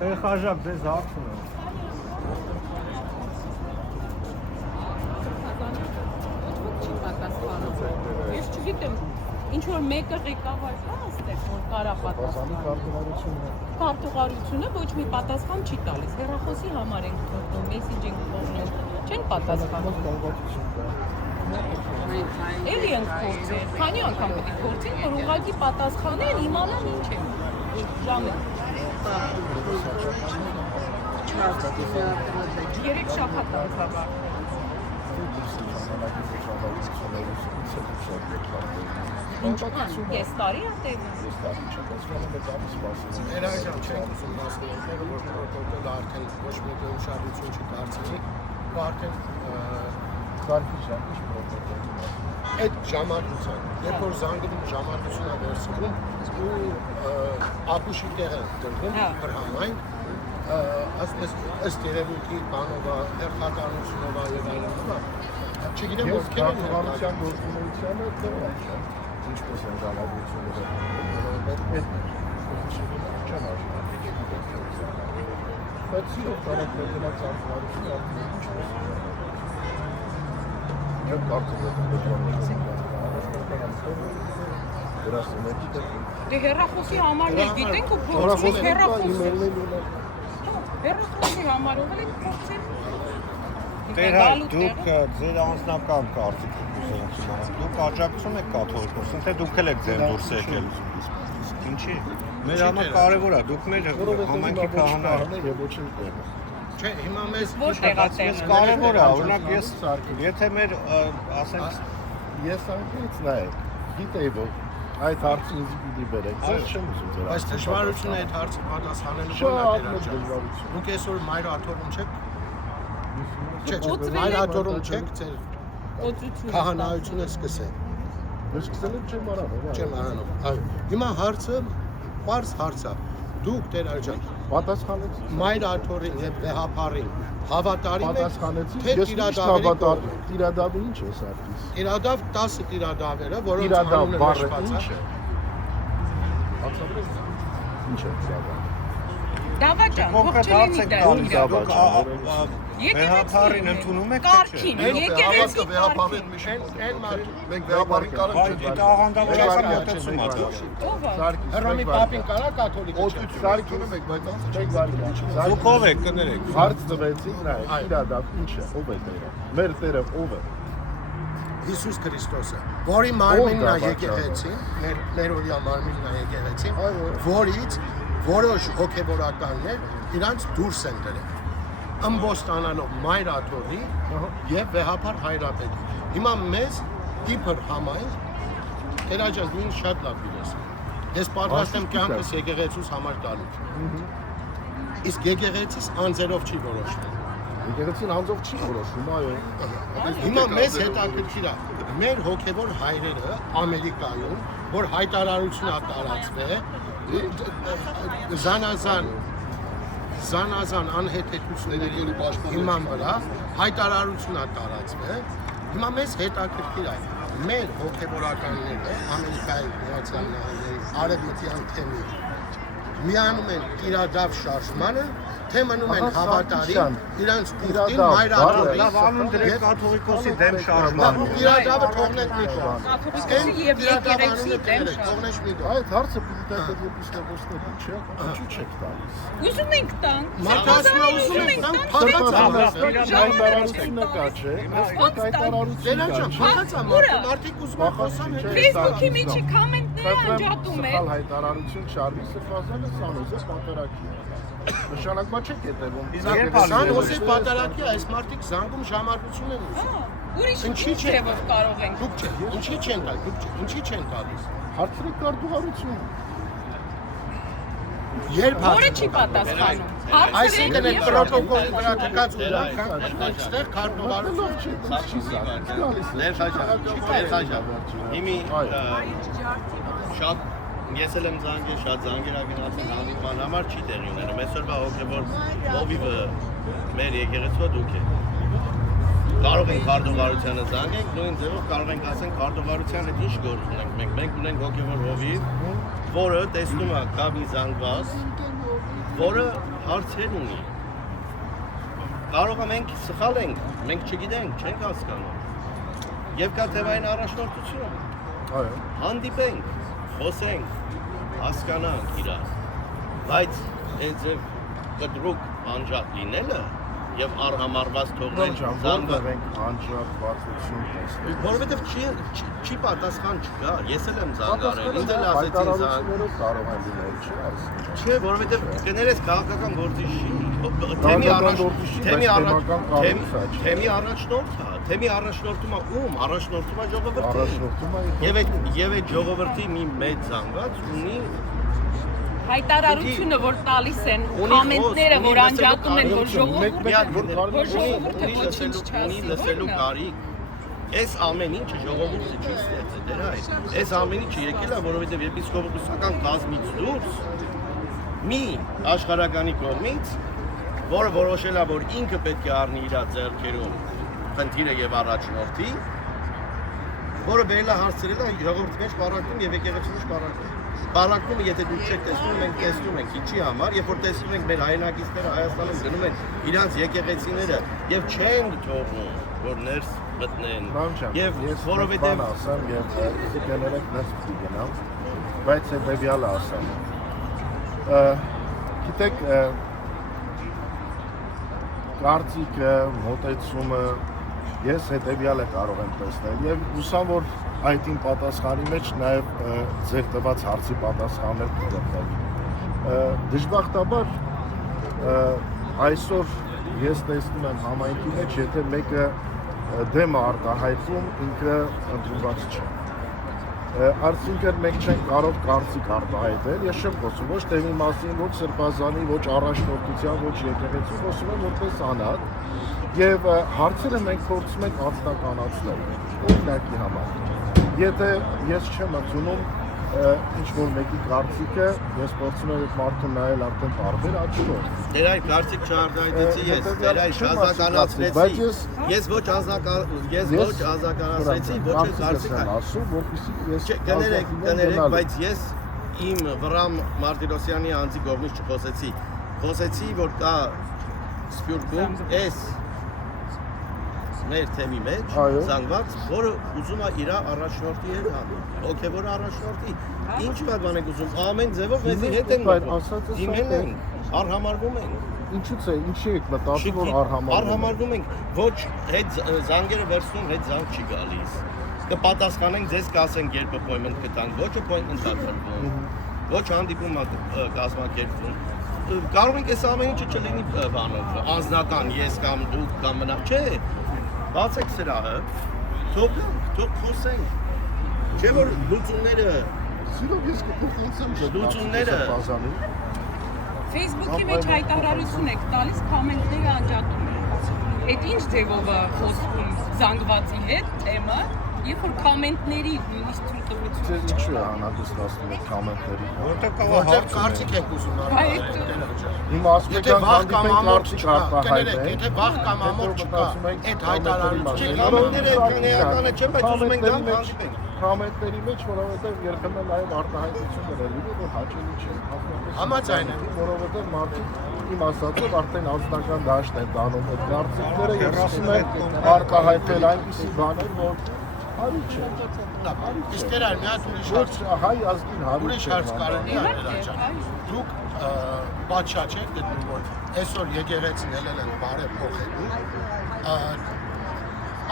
Խաժա բեզ հարցում է։ Չի պատասխանում։ Ես չգիտեմ, ինչ որ մեկը ղեկավար կա այստեղ, որ կարա պատասխանել։ Քարտուղարությունը ոչ մի պատասխան չի տալիս։ Հեռախոսի համար ենք թողնում, մեսեջ ենք թողնում, չեն պատասխանում։ Էլի ենք փորձել, քանի անգամ պետք է փորձենք, որ ուղղակի պատասխանեն, իմանան ինչ է։ Ժամը։ 3 շաբաթ անցավ։ Ինչ կան, ես տարի ատեղում։ Ներայժամ չենք ուզում մասնավորները, որ պրոտոկոլը արդեն ոչ մի ուշադրություն չի դարձնի, ու արդեն Զարգիչյան, ինչ պրոտոկոլ։ այդ ժամանակության, երբ որ զանգվում ժամանակությունը վերցվում ու ապուշի տեղը տրվում հրհամայն, ասես ըստ երևույթի բանովա, հերթականությունովա եւ այլնովա, չգիտեմ ովքեր են հերթականության գործունեությանը դեռ ինչպես են ժամանակությունները չեմ աշխատ բայց սիրով կարակ պետենակ ծանքվարություն ինչպես չեմ կարծում Դե հեռախոսի համարներ գիտենք ու փորձենք հեռախոսի համարով էլ փորձենք Դեր դուք ձեր անձնական կարծիքով ուզենք իմանալ։ Դուք աջակցում եք կաթողիկոսին, թե դուք էլ եք ձեր դուրս եկել։ Ինչի՞։ Մեր համար կարևոր է, դուք մեր համայնքի քահանաներ եւ ոչ էլ տեղը։ Չէ, հիմա մեզ Ես կարևոր է, օրինակ ես եթե մեր ասենք Ես անգից նայեք, գիտեի որ այդ հարցը ինձ պիտի բերեք, ես չեմ ուզում ձեր բայց դժվարությունը այդ հարցը պատասխանելու Շատ դժվարություն։ Դուք այսօր մայր աթոռում չեք։ Չէ, մայր աթոռում չեք, ձեր քահանայությունը սկսեք։ Ես սկսել եմ չեմ արանով։ Չեմ արանով։ Այո։ Հիմա հարցը պարզ հարց է։ Դուք Տեր աջակ Պատասխանեցի։ մայր աթոռին եւ վեհապարին հավատարիմ եք, Պատասխանեցի։ թե Ես տիրադավերի տիրադավը ինչ է սարքիս։ Տիրադավ 10 տիրադավերը, որոնց Տիրադավ անունը բառը նշված ինչ է։ է։ Բացատրեք ինչ է դա։ Դավաճան, կոնկրետ ողջ հարց չլինի եք դա։ տալիս, վեհապարին ընդունում եք թե չէ։ Եկեղեցի վեհապարին մի շեն մենք վեհապարին կարող Բայց դա աղանդավորական մոտեցում է դա։ Հռոմի պապին կարա կաթոլիկ Սարքին եք, բայց չեք զարգի։ Դուք ով եք կներեք։ Հարց տվեցիք, նայեք, իրադավ ինչ է, ով է Տերը։ Մեր Տերը ով է։ Հիսուս Քրիստոսը, որի մարմինն է եկեղեցին, մեր օրյա մարմինն է եկեղեցին, որից որոշ հոգևորականներ իրանց դուրս են դրել։ Ըմբոստանալով մայր աթոռի եւ վեհապար հայրապետի։ Հիմա մեզ իբր համայնք Տերաջան դու ինձ շատ լավ գիտես։ Ես պատրաստ եմ կյանքս եկեղեցուս համար տալու։ Իսկ եկեղեցիս անձերով չի որոշվում։ Եկեղեցին անձով չի որոշում, այո։ Հիմա մեզ հետաքրքիր է մեր հոգևոր հայրերը Ամերիկայում, որ հայտարարություն է տարածվել, զանազան անհետեթությունների հիման վրա հայտարարություն է տարածվել։ Հիմա մեզ հետաքրքիր է մեր հոգևորականները Ամերիկայի Միացյալ Նահանգների արևմտյան թեմի միանում են տիրադավ շարժմանը, թե մնում են հավատարիմ իրանց կուղտին մայր աթոռի։ Լավ անուն դրեք կաթողիկոսի դեմ շարժման։ Տիրադավը թողնեք մի կողմ։ Կաթողիկոսի եւ եկեղեցի դեմ թողնեք մի կողմ։ Այդ հարցը պիտի տա եպիսկոպոսների, չէ՞։ Ինչու՞ չեք տալիս։ Ուզում ենք տանք։ Մարդասնա ուզում ենք տանք, Հայտարարությունը կա, չէ։ Հայտարարությունը Դերանջան, փախածա մարդիկ ուզում են խոսան։ Facebook-ի միջի կոմենտները անջատում են։ հայտարարություն Չարլիսը ֆազանը Սանոզե պատարակի։ Նշանակմա չեք հետևում։ Սան հոսի պատարակի այս մարդիկ զանգում ժամարկություն են ուզում։ Ուրիշ Ինչի՞ չէ որ կարող ենք։ Դուք չէ, ինչի չեն տալ, դուք չէ, ինչի չեն տալիս։ Հարցրեք կարտուղարություն։ Երբ Որը չի պատասխանում։ Այսինքն այդ պրոտոկոլի վրա դկած ու այստեղ քարտուղարություն չի սա։ Ներխաչա։ Իմի շատ ես էլ եմ զանգել, շատ զանգեր ագնացին հանդիպման համար չի տեղի ունենում։ Այսօրվա հոգևոր հովիվը մեր եկեղեցու դուք եք։ Կարող ենք քարտուղարությանը զանգենք, նույն ձևով կարող ենք ասենք քարտուղարության հետ ինչ գործ ունենք։ Մենք ունենք հոգևոր հովիվ, որը տեսնում է կա մի զանգված, որը հարցեր ունի։ Կարող է մենք սխալ ենք, մենք չգիտենք, չենք հասկանում։ Եվ կա թեմային առաջնորդություն։ Այո։ Հանդիպենք, խոսենք, հասկանանք իրար։ Բայց այդ կտրուկ անջատ լինելը եւ արհամարված թողնել զանգը անջատվածություն տեսնել։ Որովհետեւ չի պատասխան չկա։ Ես էլ եմ զանգարել, ինձ էլ ասեցին զանգ։ Կարող են լինել, չէ՞ այս։ Չէ, որովհետեւ կներես քաղաքական գործիչ չի։ Թեմի առաջնորդ է, թեմի առաջնորդում է ում, առաջնորդում է ժողովրդին։ Եվ այդ ժողովրդի մի մեծ զանգված ունի հայտարարությունը, որ տալիս են կոմենտները, որ անջատում են, որ ժողովուրդը ոչինչ ունի լսելու կարիք։ Այս ամեն ինչը ժողովուրդը չի ստեղծել, դրա այդ։ Այս ամեն ինչը եկել է, որովհետև եպիսկոպոսական կազմից դուրս մի աշխարհականի կողմից, որը որոշել է, որ ինքը պետք է առնի իր ձեռքերում խնդիրը եւ առաջնորդի, որը բերել է հարցրել է ժողովրդի մեջ պարակում եւ եկեղեցու մեջ պարակում։ Պարակումը, եթե դուք չեք տեսնում, մենք տեսնում ենք, ինչի համար, երբ որ տեսնում ենք մեր հայրենակիցները Հայաստանում գնում են իրանց եկեղեցիները եւ չեն թողնում, որ ներս մտնեն։ Եվ որովհետեւ ասեմ եւ դիպեներեք ներս պիտի գնամ, բայց հետեւյալը ասեմ։ Գիտեք, կարծիքը, մոտեցումը ես հետեւյալը կարող եմ տեսնել եւ հուսամ, որ այդին պատասխանի մեջ նաև ձեր տված հարցի պատասխաններ կգտնվեն։ Դժբախտաբար այսօր ես տեսնում եմ համայնքի մեջ, եթե մեկը դեմ է արտահայտում, ինքը ընդունված չէ։ Արդյունքն մենք չենք կարող կարծիք արտահայտել, ես չեմ խոսում ոչ թեմի մասին, ոչ սրբազանի, ոչ առաջնորդության, ոչ եկեղեցու, խոսում եմ որպես անհատ, եւ հարցերը մենք փորձում ենք անձնականացնել։ Օրինակի համար եթե ես չեմ ընդունում ինչ-որ մեկի կարծիքը, ես փորձում եմ այդ մարդուն նայել արդեն տարբեր աչքով։ Դեր այդ կարծիք չարտահայտեցի ես, դեր այդ ազնականացրեցի։ Ես ոչ ազնականացրեցի, ոչ կարծիք ասում, որպեսզի ես կներեք, բայց ես իմ Վրամ Մարտիրոսյանի անձի կողմից չխոսեցի։ Խոսեցի, որ կա Սփյուռքում էս մեր թեմի մեջ զանգված, որը ուզում է իր առաջնորդի հետ հանդիպել, հոգևոր առաջնորդի։ Ինչ բան եք ուզում, ամեն ձևով մեզի հետ են դիմել են, արհամարվում են։ Ինչու՞ է, ինչի եք մտածում, որ արհամարվում ենք, ոչ հետ զանգերը վերցնում, հետ զանգ չի գալիս։ Կպատասխանենք, ձեզ կասենք, երբ appointment կտանք, ոչ appointment կատարվում, ոչ հանդիպում կազմակերպվում։ Կարող ենք այս ամեն ինչը չլինի բանով, անձնական, ես կամ դուք կամ մնաք, չէ։ Բացեք սրահը, թող խոսենք, չէ որ լուծումները Facebook-ի մեջ հայտարարություն եք տալիս, կոմենտները անջատում եք։ Այդ ինչ ձևով է խոսում զանգվածի հետ թեմը, երբ որ կոմենտների նույնիսկ թույլտվություն Ձեզ ինչու է անհանգստացնում այդ կոմենտների։ Որտեղ կարծիք եք ուզում արտահայտել։ Հիմա ասում եք հանդիպենք կարծիք արտահայտել։ Եթե վաղ կամ ամոթ չկա, այդ հայտարարությունը կոմենտները կայականը չեն, բայց ուզում ենք դամ հանդիպենք։ Կոմենտների մեջ, որովհետև երբեմն նաև արտահայտություններ են լինում, որ հաճելի չեն։ Համաձայն եմ, որովհետև մարդիկ իմ ասածով արդեն անձնական դաշտ են դանում այդ կարծիքները եւ սկսում են արտահայտել այնպիսի բաներ, որ հարի չէ։ Իսկ դեռ մի հատ հայ ազգին հարի ուրիշ հարց կարելի է դրանցան։ Դուք պատշաճ եք գտնում, որ այսօր եկեղեցին ելել են բարև փոխելու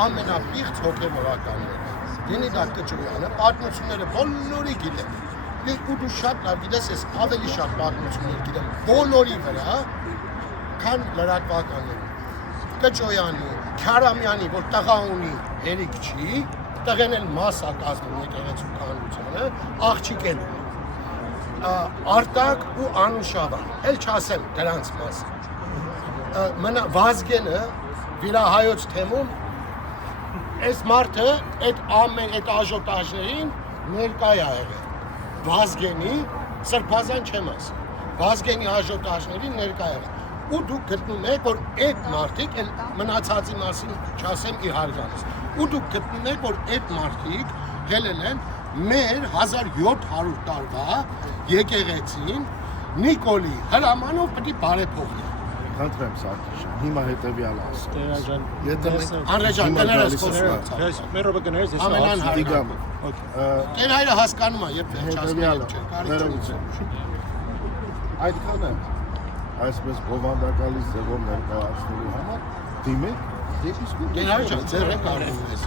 ամենապիղծ հոգևորականները։ Դինի դա կճոյանը պատմությունները բոլորի գիտեն։ Ու դու շատ լավ գիտես, ես ավելի շատ պատմություններ գիտեմ բոլորի վրա, քան լրատվականների։ Կճոյանի, Քարամյանի, որ տղա ունի, հերիք չի, տղեն էլ մասա կազմում եկեղեցու կայունությանը, աղջիկ են Արտակ ու Անուշավան, էլ չասեմ դրանց մասը։ Վազգենը վիրահայոց թեմում այս մարդը այդ աժոտաժներին ներկա է եղել։ Վազգենի սրբազան չեմ ասում։ Վազգենի աժոտաժներին ներկա եղել։ Ու դուք գտնում եք, որ այդ մարդիկ մնացածի մասին չասեմ իհարկանից։ Ու դուք գտնում եք, որ այդ մարդիկ ելել են մեր 1700 տարվա եկեղեցին Նիկոլի հրամանով պետք է բարեփոխվի։ Խնդրեմ Սարգսյան, հիմա հետևյալը ասա։ Տերաջան, Եթե Անրեջան, հիմա կներես գալիս խոսում։ ես, մեր ռոբեկներս ես Ամենան դիգամ, Տեր հայրը հասկանում է, երբ հետևյալը, ներողություն։ Այդքան է, այսպես բովանդակալից ձևով ներկայացնելու համար դիմեք եպիսկոպոսին։ Տեր հայրը ձեր եք արվում ես։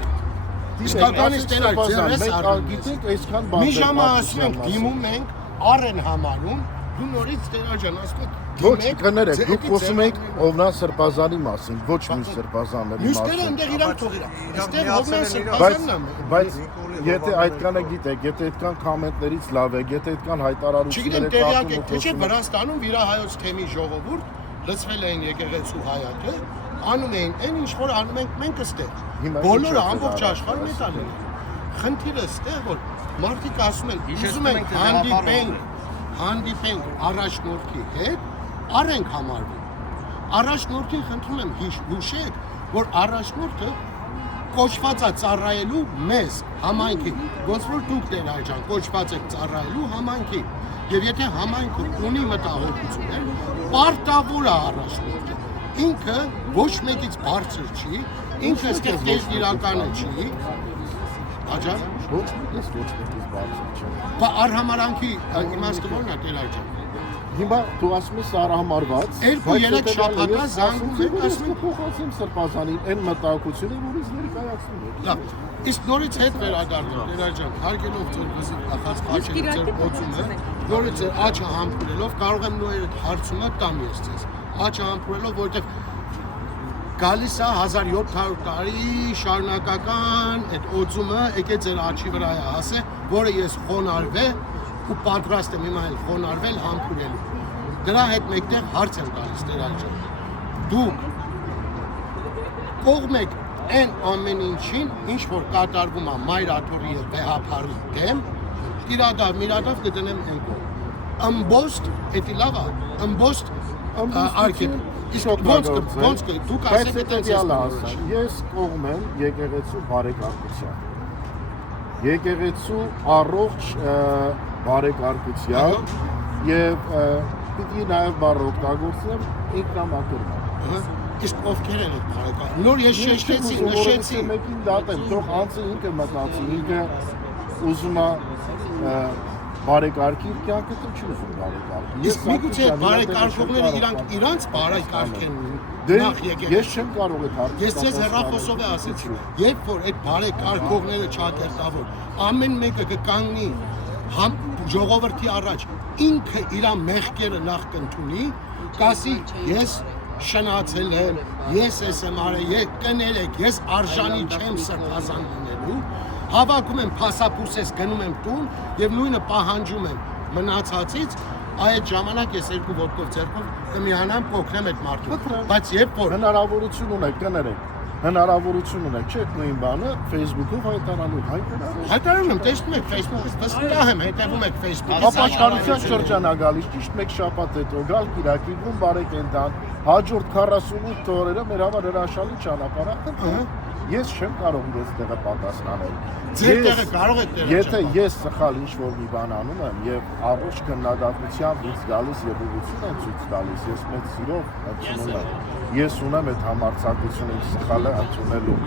Իսկականից Տեր հայրը ձեր ես արվում։ գիտենք այսքան բան։ Մի ժամ ասում ենք դիմում ենք առեն համարում, դու նորից Տերաջան ասում եք Ոչ, կներեք, դուք խոսում եք Հովնան Սրբազանի մասին, ոչ մյուս սրբազանների մյուսները մասին։ այնտեղ իրանք թողիրա։ Այստեղ Հովնան Սրբազանն է։ Բայց եթե այդքան եք գիտեք, եթե այդքան կոմենտներից լավ եք, եթե այդքան հայտարարություններ Չգիտեմ տեղյակ եք, թե չէ Վրաստանում Վիրահայոց թեմի ժողովուրդ լցվել էին եկեղեցու հայաթը, անում էին այն ինչ որ անում ենք մենք այստեղ։ Բոլորը ամբողջ աշխարհում է տանում։ Խնդիրը այստեղ որ մարդիկ ասում են, ուզում ենք հանդիպենք առաջնորդի հետ, առենք համարվի։ Առաջնորդին խնդրում եմ հիշեք, որ առաջնորդը կոչված է ծառայելու մեզ համայնքին, ոնց որ դուք Տերաջան կոչված եք ծառայելու համայնքին, եւ եթե համայնքը ունի մտահոգություններ, պարտավոր է առաջնորդը։ Ինքը ոչ մեկից բարձր չի, ինքը այստեղ տեխնիկականը չի, աջան Ոչ մեկից բարձր չէ։ բա արհամարանքի իմաստը ո՞րն է Տերաջան։ Հիմա դու ասում ես արհամարված, 2-3 շաբաթա զանգում եք, ասում եք փոխացեմ Սրբազանին այն մտահոգությունը, որ ինձ ներկայացնում եք։ լավ, իսկ նորից հետ վերադառնալ Տերաջան, հարգելով ձեր վզի կախած աչքերի ձեր օծումը, նորից ձեր աչքը համբուրելով կարող եմ նույն այդ հարցումը տամ ես ձեզ։ Աչքը համբուրելով, որովհետև գալիս է 1700 տարի շարունակական այդ օծումը եկե ձեր աչքի վրա է ասե, որը ես խոնարհվել ու պատրաստ եմ հիմա էլ խոնարհվել համբուրելու։ Դրա հետ մեկտեղ հարց եմ տալիս Տերաջան։ Դուք կողմ եք այն ամեն ինչին, ինչ որ կատարվում է Մայրաթորի եւ Վեհափարի դեմ, իրադավ կդնեմ այն կողմ։ Ամբոստ, էդի լավ է, ամբոստ արքիպ։ Իսկ ոնց դուք ասեք այդտեղյալը ասա, ես կողմ եմ եկեղեցու բարեկարգության։ Եկեղեցու առողջ բարեկարգության եւ պիտի նաեւ բառ օգտագործեմ ինքնամակերպ։ Իսկ ովքեր են այդ բարեկարգ։ Նոր ես շեշտեցի, նշեցի։ Մեկին դատեմ, թող անձը ինքը մտածի, ինքը ուզում է բարեկարգի կյանքը թե չի ուզում բարեկարգի։ Իսկ միգուցե բարեկարգողները իրանք բարեկարգ են նախ եկել։ Ես չեմ կարող այդ հարցը։ Ես ձեզ հեռախոսով է ասեցի, երբ որ այդ բարեկարգողները չակերտավոր, ամեն մեկը կկանգնի ժողովրդի առաջ, ինքը իր մեղքերը նախ կընդունի, կասի ես շնացել եմ, ես եմ արել, ես կներեք, ես արժանի չեմ Սրբազան լինելու, հավաքում եմ փասապուրսես գնում եմ տուն եւ նույնը պահանջում եմ մնացածից, այդ ժամանակ ես երկու ոտքով ձեռքով կմիանամ փոքրեմ այդ մարդուն, բայց երբ որ հնարավորություն ունեք, կներեք, հնարավորություն ունեք, չէ՞ նույն բանը Facebook-ով հայտարարելու, հայտարարում եմ, տեսնում եք Facebook-ից, վստահ եմ, հետևում եք Facebook-ից։ Ապաշխարության շրջանա գալիս, ճիշտ մեկ շաբաթ հետո գալ Կիրակի գում բարեկենդան, հաջորդ 48 օրերը մեր համար հրաշալի ճանապարհ է։ Ես չեմ կարող իրենց տեղը պատասխանել։ Ձեր տեղը կարող եք տեղը։ Եթե ես սխալ ինչ-որ մի բան անում եմ եւ առողջ քննադատությամբ ինձ գալիս եւ ուղղություն եմ ցույց տալիս, ես մեծ սիրով ընդունում եմ։ Ես ունեմ այդ համարձակությունը ինձ սխալը ընդունելու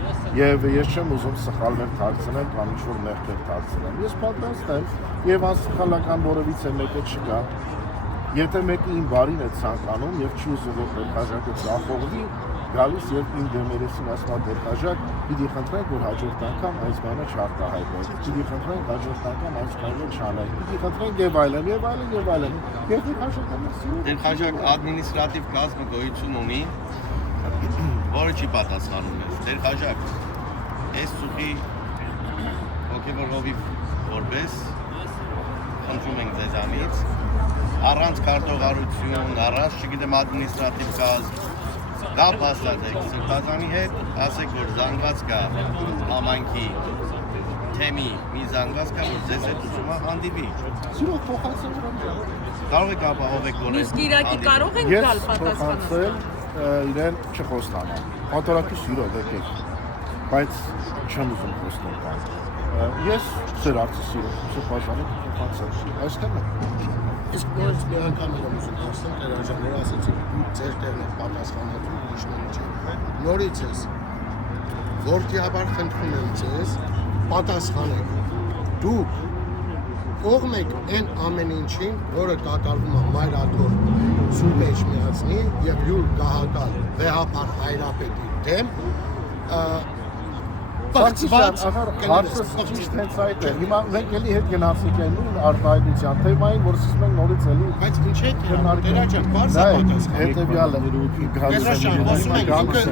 եւ ես չեմ ուզում սխալներ թաքցնել կամ ինչ-որ մեղքեր թաքցնել։ Ես պատրաստ եմ եւ անսխալական որևիցե մեկը չկա։ Եթե մեկը իմ բարին է ցանկանում եւ չի ուզում որ դերքաժակը ծախողվի, գալիս եւ իմ դեմերեսին ասում դերքաժակ, պիտի խնդրենք որ հաջորդ անգամ այս բանը չարտահայտվի։ Պիտի խնդրենք հաջորդ անգամ այս բանը չանենք։ Պիտի խնդրենք եւ այլն եւ այլն եւ այլն։ Եվ Դերքաժակ ադմինիստրատիվ կազմը գոյություն ունի, որը չի պատասխանում մեզ։ Դերքաժակ այս ծուխի ոգևորվի որպես խնդրում ենք ձեզանից առանց քարտուղարություն, առանց չգիտեմ ադմինիստրատիվ կազմ, դա փաստացեք Սրբազանի հետ, ասեք որ զանգված կա համայնքի թեմի մի զանգված կա, որ ձեզ հետ ուզում է հանդիպի։ Սիրով փոխանցել Կարող եք ապահովեք գոնե։ Իսկ Կիրակի կարող ենք ես գալ պատասխանել։ փոխանցել իրեն չխոստանալ։ Հատորակի սիրով եկեք, բայց չեմ ուզում խոստալ։ Ես ծեր արծի սիրով Սրբազանի փոխանցել։ Այսքան է։ Իսկ նորից մի անգամ եմ ուզում հարցնել Տերաջան, որ ասեցիք ձեր տեղն է պատասխանատու իշմենի չէ։ Նորից ես որդիաբար խնդրում եմ ձեզ պատասխանեք։ Դուք կողմ եք այն ամեն ինչին, որը կատարվում է մայրաթոր Սուրբ Էջմիածնի եւ յուր գահակալ վեհապար հայրապետի դեմ Պարծիվաց հարցը ճիշտ հենց այդ է։ Հիմա մենք էլի հետ գնացինք այն նույն արտահայտության թեմային, որ սկսում ենք նորից էլի։ Բայց ինչ է Տերաջան, բարձր պատասխան։ Հետևյալը Պետրոսյան, ասում եք ինքը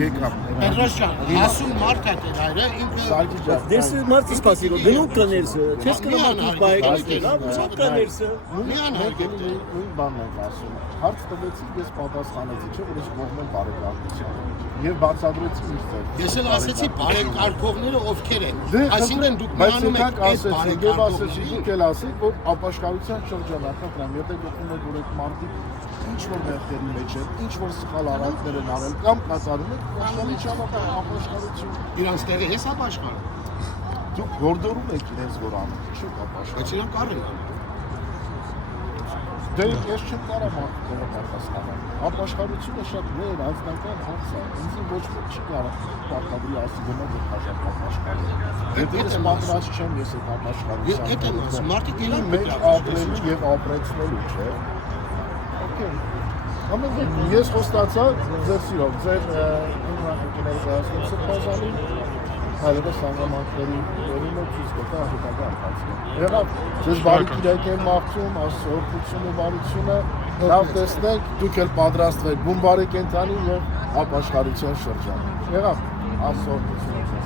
եկավ։ Պետրոսյան, ասում մարդը Տերայրը ինքը Դες մարդը սպասի, որ գնուկ կներսը, չես կնա մարդը բայեկացնել, ո՞ր կներսը։ Մենք էլի նույն բանն ենք ասում։ Հարց տվեցիք, ես պատասխանեցի, չէ՞ որ ես կողմ եմ բարեկարգության։ Եվ բացատրեցի իր ձեր։ Ես էլ ասեցի բարեկարգողները ովքեր են։ Այսինքն դուք միանում եք այս եւ ասեցի դուք էլ ասեք, որ ապաշխարության շրջանակներում, եթե գտնում եք որ այդ մարդիկ ինչ որ մեղքերի մեջ են, ինչ որ սխալ արարքներ են արել կամ կատարում են, աշխարհի ճանապարհ ապաշխարություն։ Իրանց տեղը ես ապաշխարում։ Դուք գործորում եք իրենց որ անում, չէ՞ ապաշխար։ Բայց իրանք առին անում։ Դե ես չեմ կարող մարդկանց պատասխանել։ Ապաշխարությունը շատ մեր անձնական հարց է։ Ինձ ոչ ոք չի կարող պարտադրի ասի գնա որ հաշար ապաշխարի։ Եթե ես պատրաստ չեմ ես այդ ապաշխարության։ Ետ եմ ասում, մարդիկ իրենք մեջ ապրելու եւ ապրեցնելու, չէ՞։ Okay։ Ամեն դեպքում ես խոստացա ձեր սիրով, ձեր ինքնահայտների կայացնելը բազալի հայրենի սանգամանքների վերումը ցույց կտա հետագա ընթացքում։ Եղավ, ձեզ բարի կիրակ եմ մաղթում, ասորտությունը, բարությունը, լավ տեսնենք, դուք էլ պատրաստվեք բուն բարի կենթանի եւ ապաշխարության շրջան։ Եղավ, ասորտությունը։